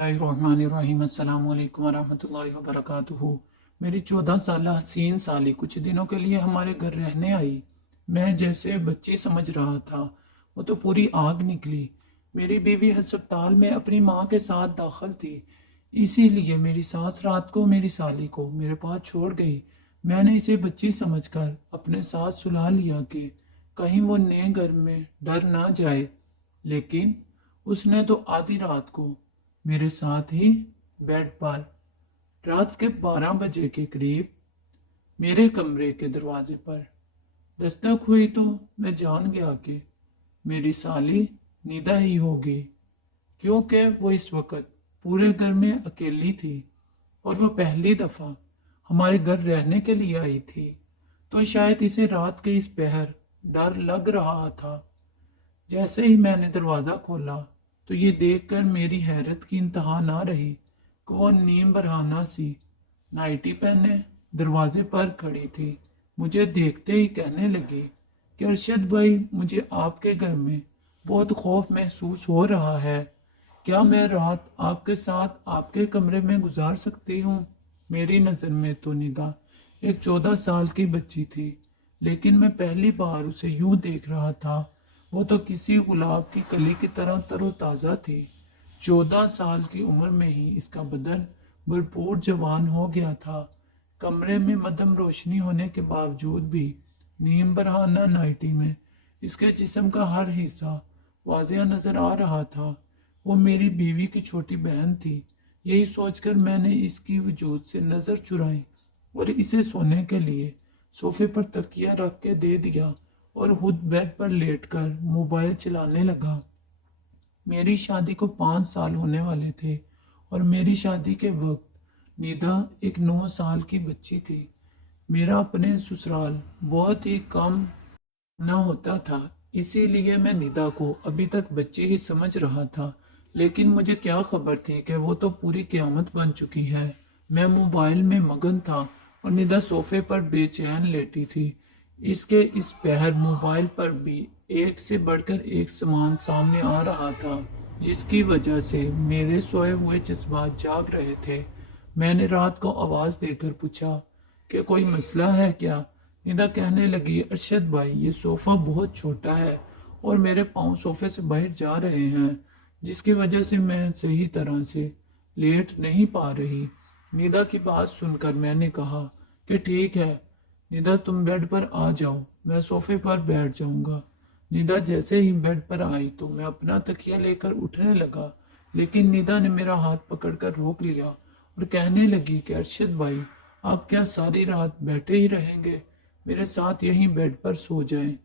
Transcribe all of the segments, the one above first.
बिस्मिल्लाहिर्रहमानिर्रहीम। अस्सलाम वालेकुम वरहमतुल्लाहि वबरकातुहू। मेरी 14 साल हसीन साली कुछ दिनों के लिए हमारे घर रहने आई। मैं जैसे बच्ची समझ रहा था, वो तो पूरी आग निकली। मेरी बीवी अस्पताल में अपनी माँ के साथ दाखिल थी, इसीलिए मेरी सास रात को मेरी साली को मेरे पास छोड़ गई। मैंने इसे बच्ची समझकर अपने साथ सुला लिया कि कहीं वो नए घर में डर ना जाए, लेकिन उसने तो आधी रात को मेरे साथ ही बेड पर रात के 12 बजे के करीब मेरे कमरे के दरवाजे पर दस्तक हुई तो मैं जान गया कि मेरी साली निदा ही होगी, क्योंकि वो इस वक्त पूरे घर में अकेली थी और वो पहली दफा हमारे घर रहने के लिए आई थी। तो शायद इसे रात के इस पहर डर लग रहा था। जैसे ही मैंने दरवाजा खोला तो ये देखकर मेरी हैरत की इंतहा ना रही कि वो नीम बरहाना सी नाइटी पहने दरवाजे पर खड़ी थी। मुझे देखते ही कहने लगी कि अरशद भाई, मुझे आपके घर में बहुत खौफ महसूस हो रहा है। क्या मैं रात आपके साथ आपके कमरे में गुजार सकती हूँ? मेरी नज़र में तो निदा एक 14 साल की बच्ची थी, लेकिन मैं पहली बार उसे यूं देख रहा था। वो तो किसी गुलाब की कली की तरह तरोताज़ा थी। 14 साल की उम्र में ही इसका बदन भरपूर जवान हो गया था। कमरे में मध्यम रोशनी होने के बावजूद भी नीम बरहाना नाइटी में इसके जिस्म का हर हिस्सा वाज़िह नजर आ रहा था। वो मेरी बीवी की छोटी बहन थी। यही सोचकर मैंने इसकी वजूद से नज़र चुराई और इसे सोने के लिए सोफे पर तकिया रख के दे दिया और खुद बेड पर लेटकर मोबाइल चलाने लगा। मेरी शादी को 5 साल होने वाले थे और मेरी शादी के वक्त निदा एक 9 साल की बच्ची थी। मेरा अपने ससुराल बहुत ही कम न होता था, इसीलिए मैं निदा को अभी तक बच्ची ही समझ रहा था। लेकिन मुझे क्या खबर थी कि वो तो पूरी क़यामत बन चुकी है। मैं मोबाइल में मगन था और निदा सोफे पर बेचैन लेटी थी। इसके इस पहर मोबाइल पर भी एक से बढ़कर एक सामान सामने आ रहा था, जिसकी वजह से मेरे सोए हुए जज्बात जाग रहे थे। मैंने रात को आवाज़ देकर पूछा कि कोई मसला है क्या? निदा कहने लगी, अरशद भाई, ये सोफ़ा बहुत छोटा है और मेरे पाँव सोफे से बाहर जा रहे हैं, जिसकी वजह से मैं सही तरह से लेट नहीं पा रही। निदा की बात सुनकर मैंने कहा कि ठीक है निदा, तुम बेड पर आ जाओ, मैं सोफे पर बैठ जाऊंगा। निदा जैसे ही बेड पर आई तो मैं अपना तकिया लेकर उठने लगा, लेकिन निदा ने मेरा हाथ पकड़कर रोक लिया और कहने लगी कि अरशद भाई, आप क्या सारी रात बैठे ही रहेंगे? मेरे साथ यहीं बेड पर सो जाएं,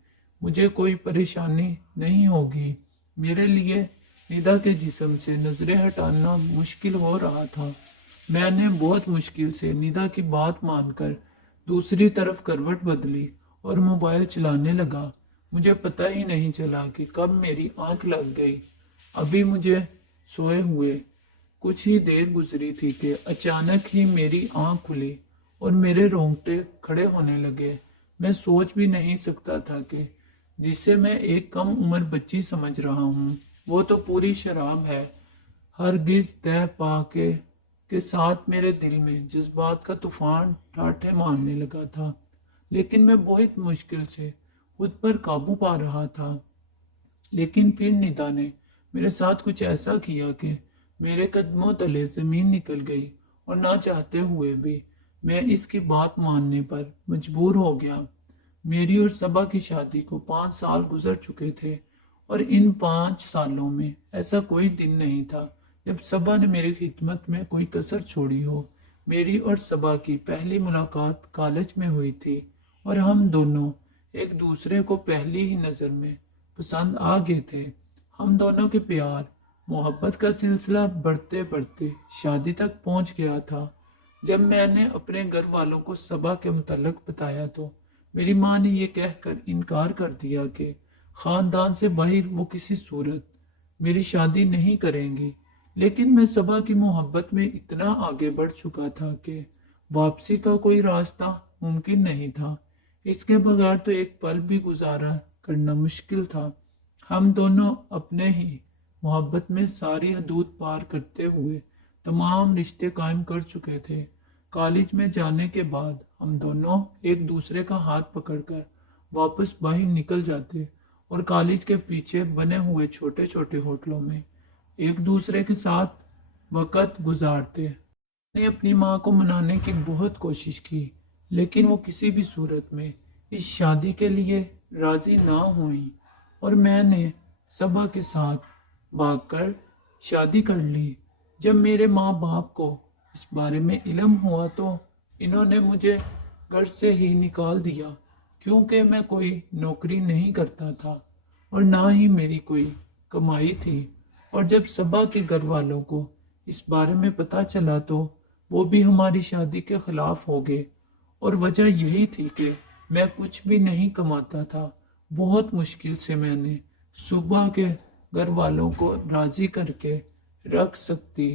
मुझे कोई परेशानी नहीं होगी। मेरे लिए निदा के जिस्म से नजरें हटाना मुश्किल हो रहा था। मैंने बहुत मुश्किल से निदा की बात मानकर दूसरी तरफ करवट बदली और मोबाइल चलाने लगा। मुझे पता ही नहीं चला कि कब मेरी आंख लग गई। अभी मुझे सोए हुए कुछ ही देर गुजरी थी कि अचानक ही मेरी आंख खुली और मेरे रोंगटे खड़े होने लगे। मैं सोच भी नहीं सकता था कि जिसे मैं एक कम उम्र बच्ची समझ रहा हूँ, वो तो पूरी शराब है। हरगिज तय के साथ मेरे दिल में जज्बात का तूफान ठाठे मारने लगा था, लेकिन मैं बहुत मुश्किल से खुद पर काबू पा रहा था। लेकिन फिर निदा ने मेरे साथ कुछ ऐसा किया कि मेरे कदमों तले जमीन निकल गई और ना चाहते हुए भी मैं इसकी बात मानने पर मजबूर हो गया। मेरी और सबा की शादी को 5 साल गुजर चुके थे और इन 5 सालों में ऐसा कोई दिन नहीं था जब सबा ने मेरी खिदमत में कोई कसर छोड़ी हो। मेरी और सबा की पहली मुलाकात कॉलेज में हुई थी और हम दोनों एक दूसरे को पहली ही नज़र में पसंद आ गए थे। हम दोनों के प्यार मोहब्बत का सिलसिला बढ़ते बढ़ते शादी तक पहुंच गया था। जब मैंने अपने घर वालों को सबा के मुतल्लिक बताया तो मेरी माँ ने यह कहकर इनकार कर दिया कि ख़ानदान से बाहर वो किसी सूरत मेरी शादी नहीं करेंगी। लेकिन मैं सबा की मोहब्बत में इतना आगे बढ़ चुका था कि वापसी का कोई रास्ता मुमकिन नहीं था। इसके बगैर तो एक पल भी गुजारा करना मुश्किल था। हम दोनों अपने ही محبت میں ساری حدود پار کرتے ہوئے تمام رشتے قائم کر چکے تھے۔ کالج میں جانے کے بعد ہم دونوں ایک دوسرے کا ہاتھ پکڑ کر واپس باہر نکل جاتے اور کالج کے پیچھے بنے ہوئے چھوٹے چھوٹے ہوٹلوں میں ایک دوسرے کے ساتھ وقت گزارتے۔ میں نے اپنی ماں کو منانے کی بہت کوشش کی، لیکن وہ کسی بھی صورت میں اس شادی کے لیے راضی نہ ہوئیں اور میں نے صبا کے ساتھ بھاگ کر شادی کر لی۔ جب میرے ماں باپ کو اس بارے میں علم ہوا تو انہوں نے مجھے گھر سے ہی نکال دیا، کیونکہ میں کوئی نوکری نہیں کرتا تھا اور نہ ہی میری کوئی کمائی تھی۔ اور جب صبا کے گھر والوں کو اس بارے میں پتہ چلا تو وہ بھی ہماری شادی کے خلاف ہو گئے، اور وجہ یہی تھی کہ میں کچھ بھی نہیں کماتا تھا۔ بہت مشکل سے میں نے صبح کے گھر والوں کو راضی کر کے رکھ سکتی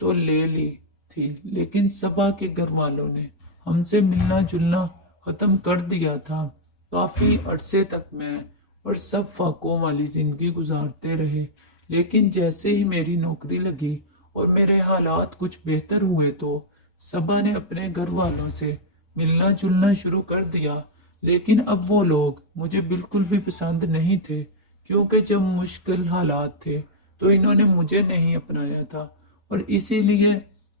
تو لے لی تھی، لیکن صبا کے گھر والوں نے ہم سے ملنا جلنا ختم کر دیا تھا۔ کافی عرصے تک میں اور سب فاقوں والی زندگی گزارتے رہے، لیکن جیسے ہی میری نوکری لگی اور میرے حالات کچھ بہتر ہوئے تو صبا نے اپنے گھر والوں سے ملنا جلنا شروع کر دیا۔ لیکن اب وہ لوگ مجھے بالکل بھی پسند نہیں تھے، کیونکہ جب مشکل حالات تھے تو انہوں نے مجھے نہیں اپنایا تھا، اور اسی لیے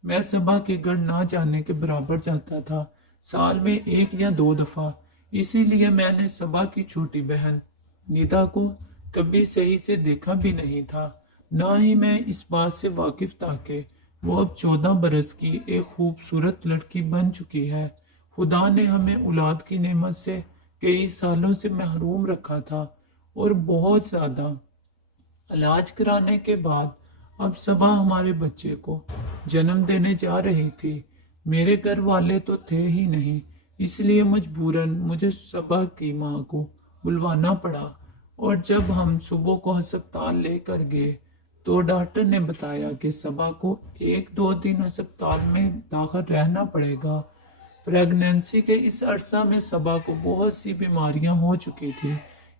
میں صبا کے گھر نہ جانے کے برابر جاتا تھا، سال میں 1 یا 2 دفعہ۔ اسی لیے میں نے صبا کی چھوٹی بہن ندا کو کبھی صحیح سے دیکھا بھی نہیں تھا، نہ ہی میں اس بات سے واقف تھا کہ وہ اب 14 برس کی ایک خوبصورت لڑکی بن چکی ہے۔ خدا نے ہمیں اولاد کی نعمت سے کئی سالوں سے محروم رکھا تھا، اور بہت زیادہ علاج کرانے کے بعد اب صبا ہمارے بچے کو جنم دینے جا رہی تھی۔ میرے گھر والے تو تھے ہی نہیں، اس لیے مجبوراً مجھے صبا کی ماں کو بلوانا پڑا، اور جب ہم صبح کو ہسپتال لے کر گئے تو ڈاکٹر نے بتایا کہ صبا کو 1-2 دن ہسپتال میں داخل رہنا پڑے گا۔ پریگنینسی کے اس عرصہ میں صبا کو بہت سی بیماریاں ہو چکی تھی،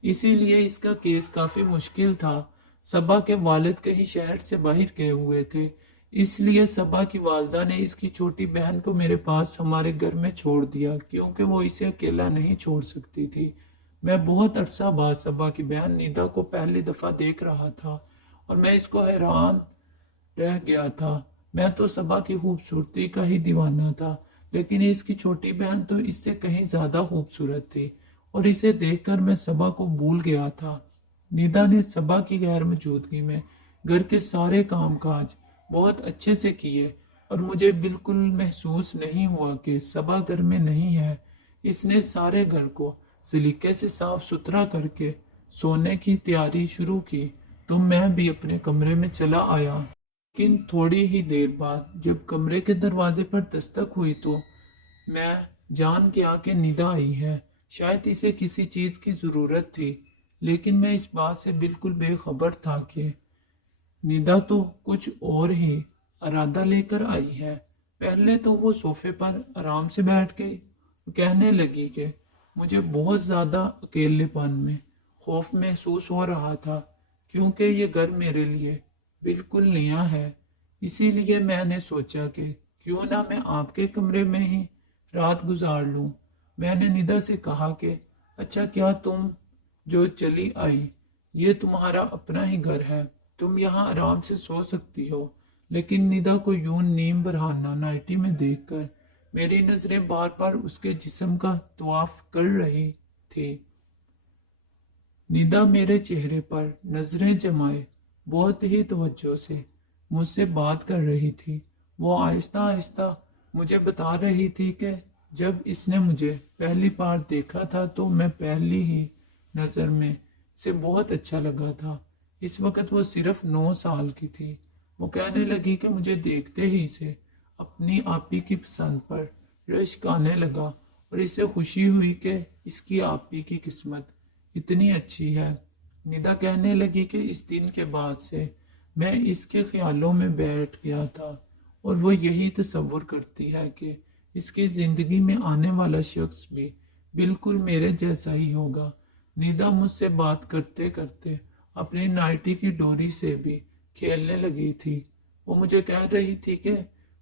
اسی لیے اس کا کیس کافی مشکل تھا۔ صبا کے والد کہیں شہر سے باہر گئے ہوئے تھے، اس لیے صبا کی والدہ نے اس کی چھوٹی بہن کو میرے پاس ہمارے گھر میں چھوڑ دیا، کیونکہ وہ اسے اکیلا نہیں چھوڑ سکتی تھی۔ میں بہت عرصہ بعد صبا کی بہن ندا کو پہلی دفعہ دیکھ رہا تھا، اور میں اس کو حیران رہ گیا تھا۔ میں تو صبا کی خوبصورتی کا ہی دیوانہ تھا، لیکن اس کی چھوٹی بہن تو اس سے کہیں زیادہ خوبصورت تھی، اور اسے دیکھ کر میں صبا کو بھول گیا تھا۔ ندا نے صبا کی غیر موجودگی میں گھر کے سارے کام کاج بہت اچھے سے کیے، اور مجھے بالکل محسوس نہیں ہوا کہ صبا گھر میں نہیں ہے۔ اس نے سارے گھر کو سلیقے سے صاف ستھرا کر کے سونے کی تیاری شروع کی تو میں بھی اپنے کمرے میں چلا آیا۔ لیکن تھوڑی ہی دیر بعد جب کمرے کے دروازے پر دستک ہوئی تو میں جان گیا کہ ندا آئی ہے۔ شاید اسے کسی چیز کی ضرورت تھی، لیکن میں اس بات سے بالکل بے خبر تھا کہ ندا تو کچھ اور ہی ارادہ لے کر آئی ہے۔ پہلے تو وہ صوفے پر آرام سے بیٹھ گئی اور کہنے لگی کہ مجھے بہت زیادہ اکیلے پن میں خوف محسوس ہو رہا تھا، کیونکہ یہ گھر میرے لیے بالکل نیا ہے۔ اسی لیے میں نے سوچا کہ کیوں نہ میں آپ کے کمرے میں ہی رات گزار لوں۔ میں نے ندا سے کہا کہ اچھا، کیا تم جو چلی آئی، یہ تمہارا اپنا ہی گھر ہے، تم یہاں آرام سے سو سکتی ہو۔ لیکن ندا کو یوں نیم برہانہ نائٹی میں دیکھ کر میری نظریں بار بار اس کے جسم کا طواف کر رہی تھی۔ ندا میرے چہرے پر نظریں جمائے بہت ہی توجہ سے مجھ سے بات کر رہی تھی۔ وہ آہستہ آہستہ مجھے بتا رہی تھی کہ جب اس نے مجھے پہلی بار دیکھا تھا تو میں پہلی ہی نظر میں اسے بہت اچھا لگا تھا۔ اس وقت وہ صرف 9 سال کی تھی۔ وہ کہنے لگی کہ مجھے دیکھتے ہی اسے اپنی آپی کی پسند پر رشک آنے لگا، اور اسے خوشی ہوئی کہ اس کی آپی کی قسمت اتنی اچھی ہے۔ ندا کہنے لگی کہ اس دن کے بعد سے میں اس کے خیالوں میں بیٹھ گیا تھا، اور وہ یہی تصور کرتی ہے کہ اس کی زندگی میں آنے والا شخص بھی بالکل میرے جیسا ہی ہوگا۔ ندا مجھ سے بات کرتے کرتے اپنی نائٹی کی ڈوری سے بھی खेलने लगी थी। वो मुझे कह रही थी कि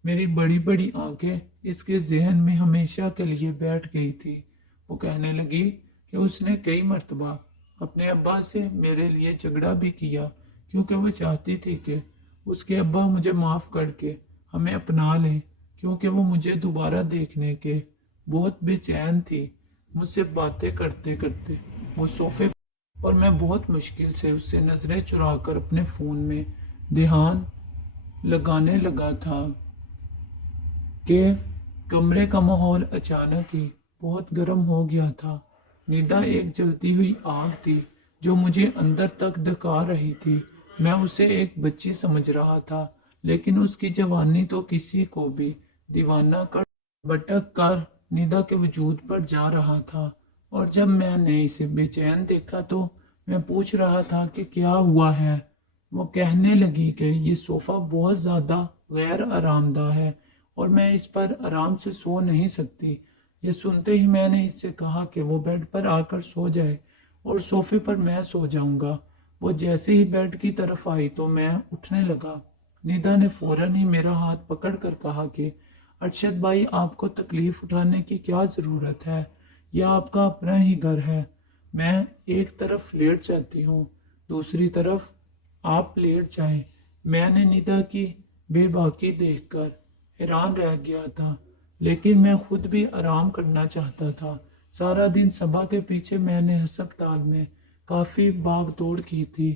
मेरी बड़ी बड़ी आंखें इसके जहन में हमेशा के लिए बैठ गई थी। वो कहने लगी कि उसने कई मर्तबा अपने अब्बा से मेरे लिए झगड़ा भी किया, क्योंकि वो चाहती थी कि उसके अब्बा मुझे माफ़ करके हमें अपना लें, क्योंकि वो मुझे दोबारा देखने के बहुत बेचैन थी। मुझसे बातें करते करते वो सोफे और मैं बहुत मुश्किल से उससे नज़रें चुराकर अपने फ़ोन में ध्यान लगाने लगा था कि कमरे का माहौल अचानक ही बहुत गर्म हो गया था। निदा एक जलती हुई आग थी जो मुझे अंदर तक धका रही थी। मैं उसे एक बच्ची समझ रहा था, लेकिन उसकी जवानी तो किसी को भी दीवाना कर भटक कर निदा के वजूद पर जा रहा था। और जब मैंने इसे बेचैन देखा तो मैं पूछ रहा था कि क्या हुआ है। वो कहने लगी कि ये सोफ़ा बहुत ज़्यादा गैर आरामदा है और मैं इस पर आराम से सो नहीं सकती। ये सुनते ही मैंने इससे कहा कि वो बेड पर आकर सो जाए और सोफे पर मैं सो जाऊंगा। वो जैसे ही बेड की तरफ आई तो मैं उठने लगा। निदा ने फौरन ही मेरा हाथ पकड़ कर कहा कि अरशद भाई, आपको तकलीफ उठाने की क्या ज़रूरत है, यह आपका अपना ही घर है। मैं एक तरफ लेट जाती हूँ, दूसरी तरफ आप लेट जाएं। मैंने निदा की बेबाकी देखकर हैरान रह गया था, लेकिन मैं खुद भी आराम करना चाहता था। सारा दिन सबा के पीछे मैंने अस्पताल में काफ़ी भाग दौड़ की थी,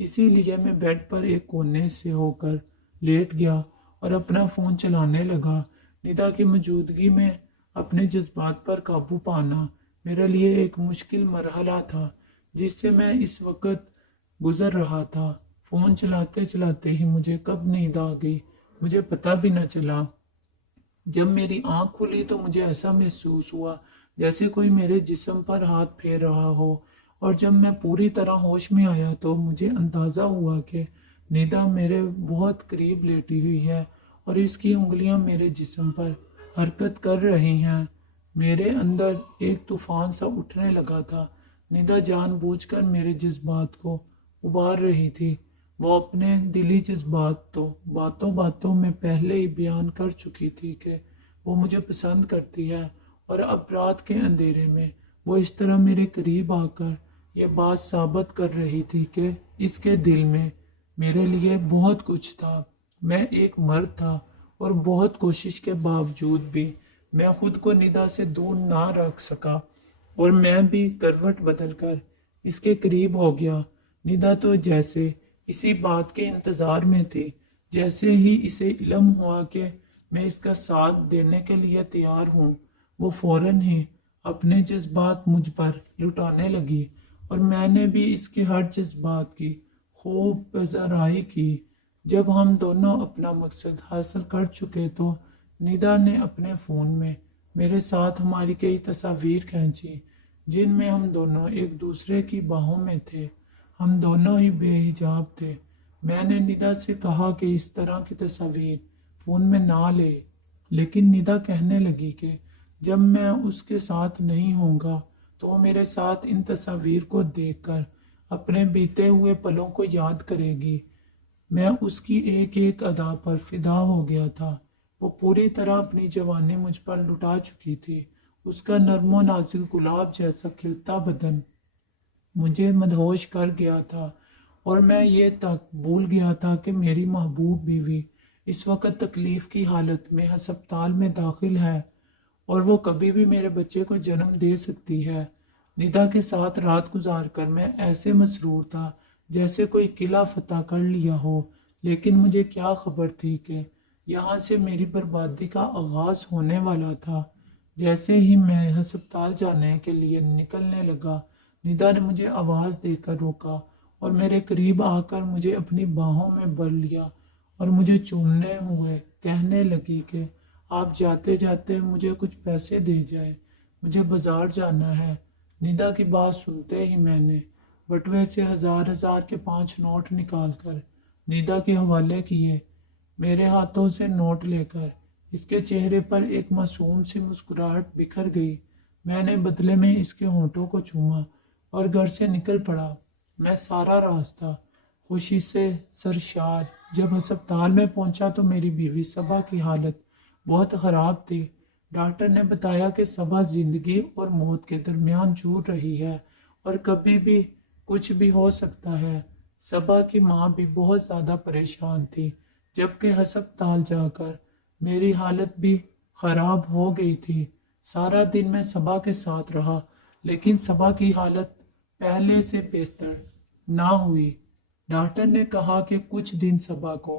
इसीलिए मैं बेड पर एक कोने से होकर लेट गया और अपना फ़ोन चलाने लगा। निदा की मौजूदगी में अपने जज्बात पर काबू पाना मेरे लिए एक मुश्किल मरहला था, जिससे मैं इस वक्त गुजर रहा था। फ़ोन चलाते चलाते ही मुझे कब नींद आ गई मुझे पता भी न चला। जब मेरी आंख खुली तो मुझे ऐसा महसूस हुआ जैसे कोई मेरे जिस्म पर हाथ फेर रहा हो, और जब मैं पूरी तरह होश में आया तो मुझे अंदाज़ा हुआ कि निदा मेरे बहुत करीब लेटी हुई है और इसकी उंगलियां मेरे जिस्म पर हरकत कर रही हैं। मेरे अंदर एक तूफान सा उठने लगा था। निदा जानबूझकर मेरे जज्बात को उबार रही थी। वो अपने दिली जज्बात तो बातों बातों में पहले ही बयान कर चुकी थी कि वो मुझे पसंद करती है, और अब रात के अंधेरे में वो इस तरह मेरे करीब आकर ये बात साबित कर रही थी कि इसके दिल में मेरे लिए बहुत कुछ था। मैं एक मर्द था और बहुत कोशिश के बावजूद भी मैं खुद को निदा से दूर ना रख सका, और मैं भी करवट बदलकर इसके करीब हो गया। निदा तो जैसे इसी बात के इंतजार में थी। जैसे ही इसे इल्म हुआ कि मैं इसका साथ देने के लिए तैयार हूँ, वो फौरन ही अपने जज्बात मुझ पर लुटाने लगी, और मैंने भी इसके हर जज्बात की खूब पजराई की। जब हम दोनों अपना मकसद हासिल कर चुके तो निदा ने अपने फ़ोन में मेरे साथ हमारी कई तस्वीर खींची, जिनमें हम दोनों एक दूसरे की बाहों में थे। हम दोनों ही बेहिजाब थे। मैंने निदा से कहा कि इस तरह की तस्वीर फ़ोन में ना ले, लेकिन निदा कहने लगी कि जब मैं उसके साथ नहीं होऊंगा तो वो मेरे साथ इन तस्वीर को देखकर अपने बीते हुए पलों को याद करेगी। मैं उसकी एक एक अदा पर फिदा हो गया था। वो पूरी तरह अपनी जवानी मुझ पर लुटा चुकी थी। उसका नर्मो नाजुक गुलाब जैसा खिलता बदन मुझे मदहोश कर गया था, और मैं ये तक भूल गया था कि मेरी महबूब बीवी इस वक्त तकलीफ की हालत में अस्पताल में दाखिल है और वो कभी भी मेरे बच्चे को जन्म दे सकती है। निदा के साथ रात गुजार कर मैं ऐसे मसरूर था जैसे कोई किला फतह कर लिया हो, लेकिन मुझे क्या खबर थी कि यहाँ से मेरी बर्बादी का आगाज होने वाला था। जैसे ही मैं अस्पताल जाने के लिए निकलने लगा, निदा ने मुझे आवाज़ देकर रोका और मेरे करीब आकर मुझे अपनी बाहों में भर लिया और मुझे चूमने हुए कहने लगी कि आप जाते जाते मुझे कुछ पैसे दे जाए, मुझे बाजार जाना है। निदा की बात सुनते ही मैंने बटुए से हजार हजार के 5 नोट निकालकर निदा के हवाले किए। मेरे हाथों से नोट लेकर इसके चेहरे पर एक मासूम सी मुस्कुराहट बिखर गई। मैंने बदले में इसके होंठों को चूमा और घर से निकल पड़ा। मैं सारा रास्ता خوشی سے سرشار۔ جب ہسپتال میں پہنچا تو میری بیوی صبا کی حالت بہت خراب تھی۔ ڈاکٹر نے بتایا کہ صبا زندگی اور موت کے درمیان جھول رہی ہے اور کبھی بھی کچھ بھی ہو سکتا ہے۔ صبا کی ماں بھی بہت زیادہ پریشان تھی، جبکہ ہسپتال جا کر میری حالت بھی خراب ہو گئی تھی۔ سارا دن میں صبا کے ساتھ رہا، لیکن صبا کی حالت پہلے سے بہتر نہ ہوئی۔ ڈاکٹر نے کہا کہ کچھ دن صبا کو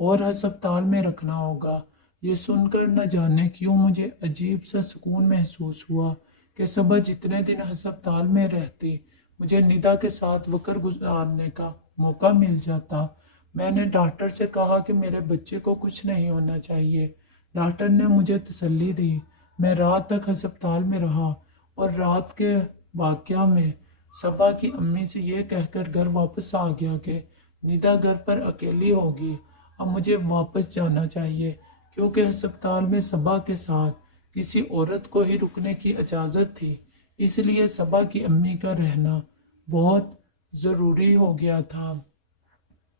اور ہسپتال میں رکھنا ہوگا۔ یہ سن کر نہ جانے کیوں مجھے عجیب سا سکون محسوس ہوا کہ صبا جتنے دن ہسپتال میں رہتی مجھے ندا کے ساتھ وقت گزارنے کا موقع مل جاتا۔ میں نے ڈاکٹر سے کہا کہ میرے بچے کو کچھ نہیں ہونا چاہیے۔ ڈاکٹر نے مجھے تسلی دی۔ میں رات تک ہسپتال میں رہا اور رات کے واقعہ میں صبا کی امی سے یہ کہہ کر گھر واپس آ گیا کہ ندا گھر پر اکیلی ہوگی، اب مجھے واپس جانا چاہیے، کیونکہ ہسپتال میں صبا کے ساتھ کسی عورت کو ہی رکنے کی اجازت تھی۔ اس لیے صبا کی امی کا رہنا بہت ضروری ہو گیا تھا۔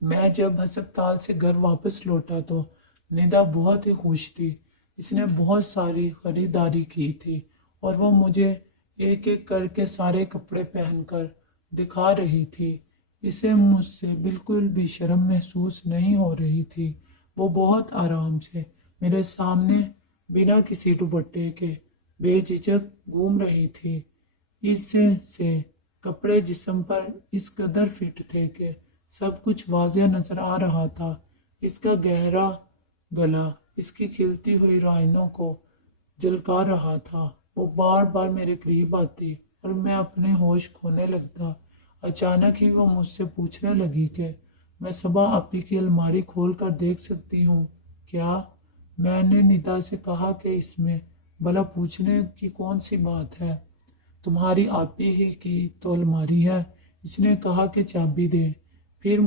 میں جب ہسپتال سے گھر واپس لوٹا تو ندا بہت ہی خوش تھی۔ اس نے بہت ساری خریداری کی تھی اور وہ مجھے ایک ایک کر کے سارے کپڑے پہن کر دکھا رہی تھی۔ اسے مجھ سے بالکل بھی شرم محسوس نہیں ہو رہی تھی۔ وہ بہت آرام سے میرے سامنے بنا کسی دوپٹے کے بے جھجک گھوم رہی تھی۔ اس سے کپڑے جسم پر اس قدر فٹ تھے کہ سب کچھ واضح نظر آ رہا تھا۔ اس کا گہرا گلا اس کی کھلتی ہوئی رائنوں کو جھلکا رہا تھا۔ وہ بار بار میرے قریب آتی اور میں اپنے ہوش کھونے لگتا۔ اچانک ہی وہ مجھ سے پوچھنے لگی کہ میں صبا آپی کی الماری کھول کر دیکھ سکتی ہوں کیا؟ میں نے ندا سے کہا کہ اس میں بھلا پوچھنے کی کون سی بات ہے، تمہاری آپی ہی کی تو الماری ہے۔ اس نے کہا کہ چابی دے۔ پھر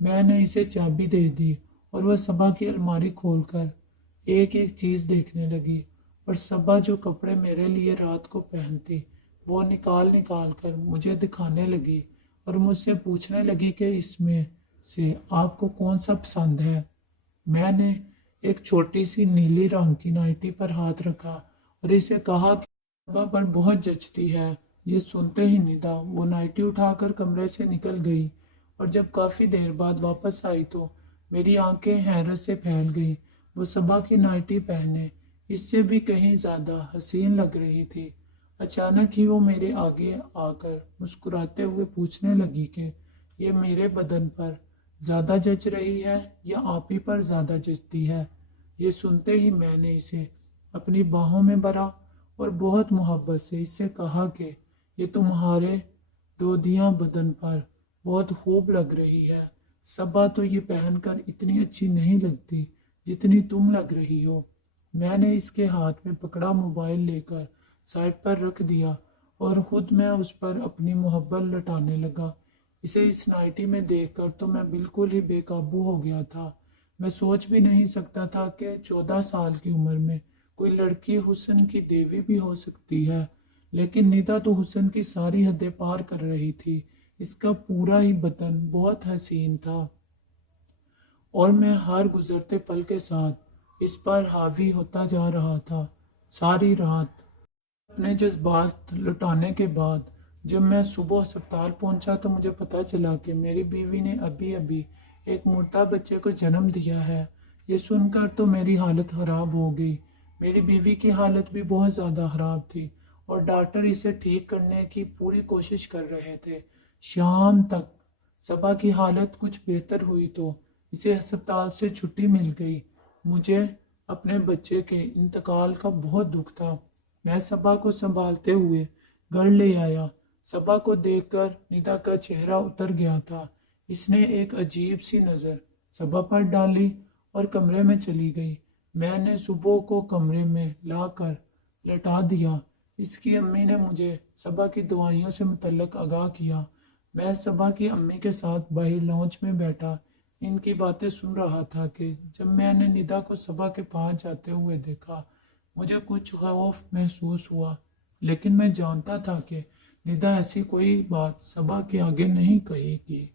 میں نے اسے چابی دے دی اور وہ صبا کی الماری کھول کر ایک ایک چیز دیکھنے لگی اور صبا جو کپڑے میرے لیے رات کو پہنتی وہ نکال کر مجھے دکھانے لگی اور مجھ سے پوچھنے لگی کہ اس میں سے آپ کو کون سا پسند ہے۔ میں نے ایک چھوٹی سی نیلی رنگ کی نائٹی پر ہاتھ رکھا اور اسے کہا کہ صبا پر بہت جچتی ہے۔ یہ سنتے ہی ندا وہ نائٹی اٹھا کر کمرے سے نکل گئی اور جب کافی دیر بعد واپس آئی تو میری آنکھیں حیرت سے پھیل گئی۔ وہ صبا کی نائٹی پہنے اس سے بھی کہیں زیادہ حسین لگ رہی تھی۔ اچانک ہی وہ میرے آگے آ کر مسکراتے ہوئے پوچھنے لگی کہ یہ میرے بدن پر زیادہ جچ رہی ہے یا آپ ہی پر زیادہ جچتی ہے۔ یہ سنتے ہی میں نے اسے اپنی باہوں میں بھرا اور بہت محبت سے اس سے کہا کہ یہ تمہارے دودیاں بدن پر بہت خوب لگ رہی ہے۔ صبا تو یہ پہن کر اتنی اچھی نہیں لگتی جتنی تم لگ رہی ہو۔ میں نے اس کے ہاتھ میں پکڑا موبائل لے کر سائڈ پر رکھ دیا اور خود میں اس پر اپنی محبت لٹانے لگا۔ اسے اس نائٹی میں دیکھ کر تو میں بالکل ہی بے قابو ہو گیا تھا۔ میں سوچ بھی نہیں سکتا تھا کہ 14 سال کی عمر میں کوئی لڑکی حسن کی دیوی بھی ہو سکتی ہے، لیکن ندا تو حسن کی ساری حدیں پار کر رہی تھی۔ اس کا پورا ہی بدن بہت حسین تھا اور میں ہر گزرتے پل کے ساتھ اس پر حاوی ہوتا جا رہا تھا۔ ساری رات اپنے جذبات لٹانے کے بعد جب میں صبح ہسپتال پہنچا تو مجھے پتا چلا کہ میری بیوی نے ابھی ایک مردہ بچے کو جنم دیا ہے۔ یہ سن کر تو میری حالت خراب ہو گئی۔ میری بیوی کی حالت بھی بہت زیادہ خراب تھی اور ڈاکٹر اسے ٹھیک کرنے کی پوری کوشش کر رہے تھے۔ شام تک صبا کی حالت کچھ بہتر ہوئی تو اسے ہسپتال سے چھٹی مل گئی۔ مجھے اپنے بچے کے انتقال کا بہت دکھ تھا۔ میں صبا کو سنبھالتے ہوئے گھر لے آیا۔ صبا کو دیکھ کر ندا کا چہرہ اتر گیا تھا۔ اس نے ایک عجیب سی نظر صبا پر ڈالی اور کمرے میں چلی گئی۔ میں نے صبح کو کمرے میں لا کر لٹا دیا۔ اس کی امی نے مجھے صبا کی دوائیوں سے متعلق آگاہ کیا۔ میں صبا کی امی کے ساتھ باہر لاؤنج میں بیٹھا ان کی باتیں سن رہا تھا کہ جب میں نے ندا کو صبا کے پاس جاتے ہوئے دیکھا مجھے کچھ خوف محسوس ہوا، لیکن میں جانتا تھا کہ ندا ایسی کوئی بات صبا کے آگے نہیں کہے گی۔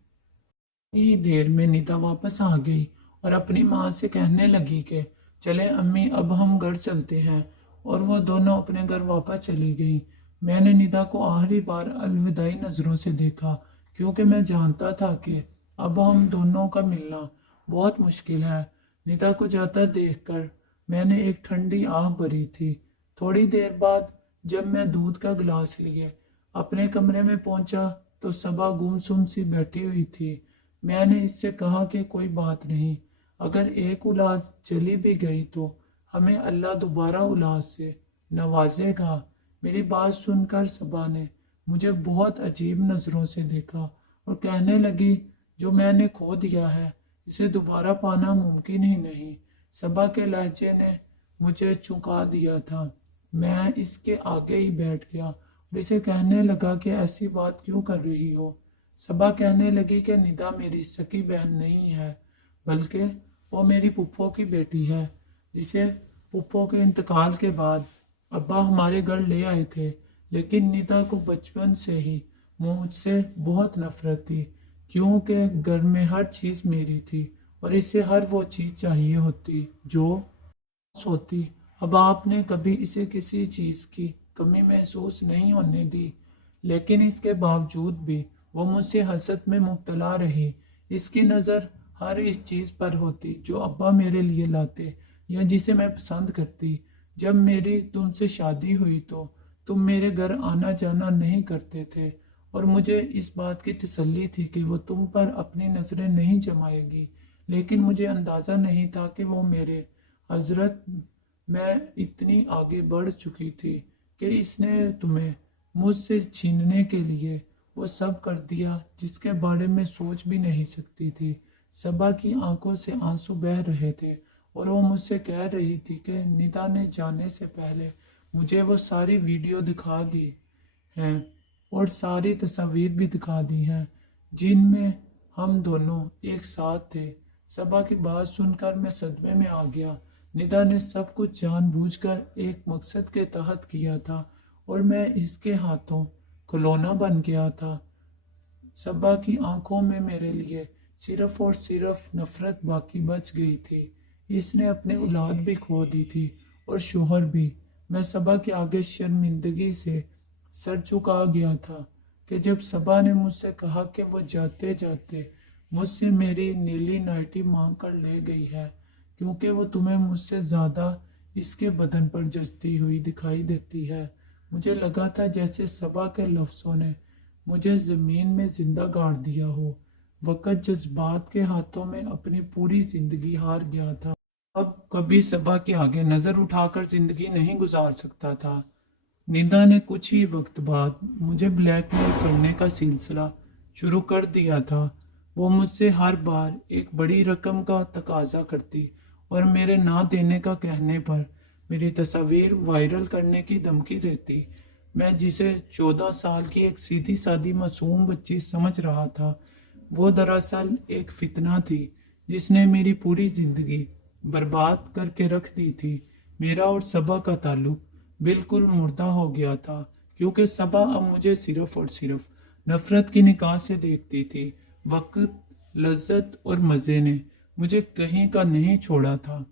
ही देर में निदा वापस आ गई और अपनी माँ से कहने लगी कि चले अम्मी, अब हम घर चलते हैं। और वो दोनों अपने घर वापस चली गई। मैंने निदा को आखिरी बार अलविदाई नज़रों से देखा, क्योंकि मैं जानता था कि अब हम दोनों का मिलना बहुत मुश्किल है। निदा को जाता देखकर मैंने एक ठंडी आह भरी थी। थोड़ी देर बाद जब मैं दूध का गिलास लिए अपने कमरे में पहुंचा तो सबा गुमसुम सी बैठी हुई थी। मैंने इससे कहा कि कोई बात नहीं, अगर एक औलाद चली भी गई तो हमें अल्लाह दोबारा औलाद से नवाजेगा। मेरी बात सुनकर सबा ने मुझे बहुत अजीब नज़रों से देखा और कहने लगी, जो मैंने खो दिया है इसे दोबारा पाना मुमकिन ही नहीं। सबा के लहजे ने मुझे चौंका दिया था। मैं इसके आगे ही बैठ गया और इसे कहने लगा कि ऐसी बात क्यों कर रही हो। सबा कहने लगी कि निदा मेरी सकी बहन नहीं है, बल्कि वो मेरी पुप्पो की बेटी है, जिसे पुप्पो के इंतकाल के बाद अब्बा हमारे घर ले आए थे। लेकिन निदा को बचपन से ही मुझसे बहुत नफरत थी, क्योंकि घर में हर चीज़ मेरी थी और इसे हर वो चीज़ चाहिए होती जो होती। अब आपने कभी इसे किसी चीज़ की कमी महसूस नहीं होने दी, लेकिन इसके बावजूद भी वो मुझसे हसद में मुब्तला रही। इसकी नज़र हर इस चीज़ पर होती जो अब्बा मेरे लिए लाते या जिसे मैं पसंद करती। जब मेरी तुमसे शादी हुई तो तुम मेरे घर आना जाना नहीं करते थे और मुझे इस बात की तसल्ली थी कि वो तुम पर अपनी नज़रें नहीं जमाएगी। लेकिन मुझे अंदाज़ा नहीं था कि वो मेरे हजरत मैं इतनी आगे बढ़ चुकी थी कि इसने तुम्हें मुझसे छीनने के लिए वो सब कर दिया जिसके बारे में सोच भी नहीं सकती थी। सबा की आंखों से आंसू बह रहे थे और वो मुझसे कह रही थी कि निदा ने जाने से पहले मुझे वो सारी वीडियो दिखा दी हैं और सारी तस्वीर भी दिखा दी हैं जिनमें हम दोनों एक साथ थे। सबा की बात सुनकर मैं सदमे में आ गया। निदा ने सब कुछ जानबूझकर एक मकसद के तहत किया था और मैं इसके हाथों खिलौना बन गया था। सबा की आंखों में मेरे लिए सिर्फ और सिर्फ नफरत बाकी बच गई थी। इसने अपनी औलाद भी खो दी थी और शोहर भी। मैं सबा के आगे शर्मिंदगी से सर झुका गया था कि जब सबा ने मुझसे कहा कि वो जाते जाते मुझसे मेरी नीली नाइटी मांग कर ले गई है, क्योंकि वो तुम्हें मुझसे ज़्यादा इसके बदन पर जचती हुई दिखाई देती है। मुझे लगा था जैसे सबा के लफ्ज़ों ने मुझे ज़मीन में जिंदा गाड़ दिया हो। वक़्त जज्बात के हाथों में अपनी पूरी ज़िंदगी हार गया था। अब कभी सबा के आगे नज़र उठाकर ज़िंदगी नहीं गुजार सकता था। निदा ने कुछ ही वक्त बाद मुझे ब्लैकमेल करने का सिलसिला शुरू कर दिया था। वो मुझसे हर बार एक बड़ी रकम का तकाजा करती और मेरे ना देने का कहने पर मेरी तस्वीर वायरल करने की धमकी देती। मैं जिसे 14 साल की एक सीधी सादी मासूम बच्ची समझ रहा था, वो दरअसल एक फितना थी जिसने मेरी पूरी जिंदगी बर्बाद करके रख दी थी। मेरा और सबा का ताल्लुक बिल्कुल मुर्दा हो गया था, क्योंकि सबा अब मुझे सिर्फ और सिर्फ नफरत की निगाह से देखती थी। वक्त, लज्जत और मज़े ने मुझे कहीं का नहीं छोड़ा था।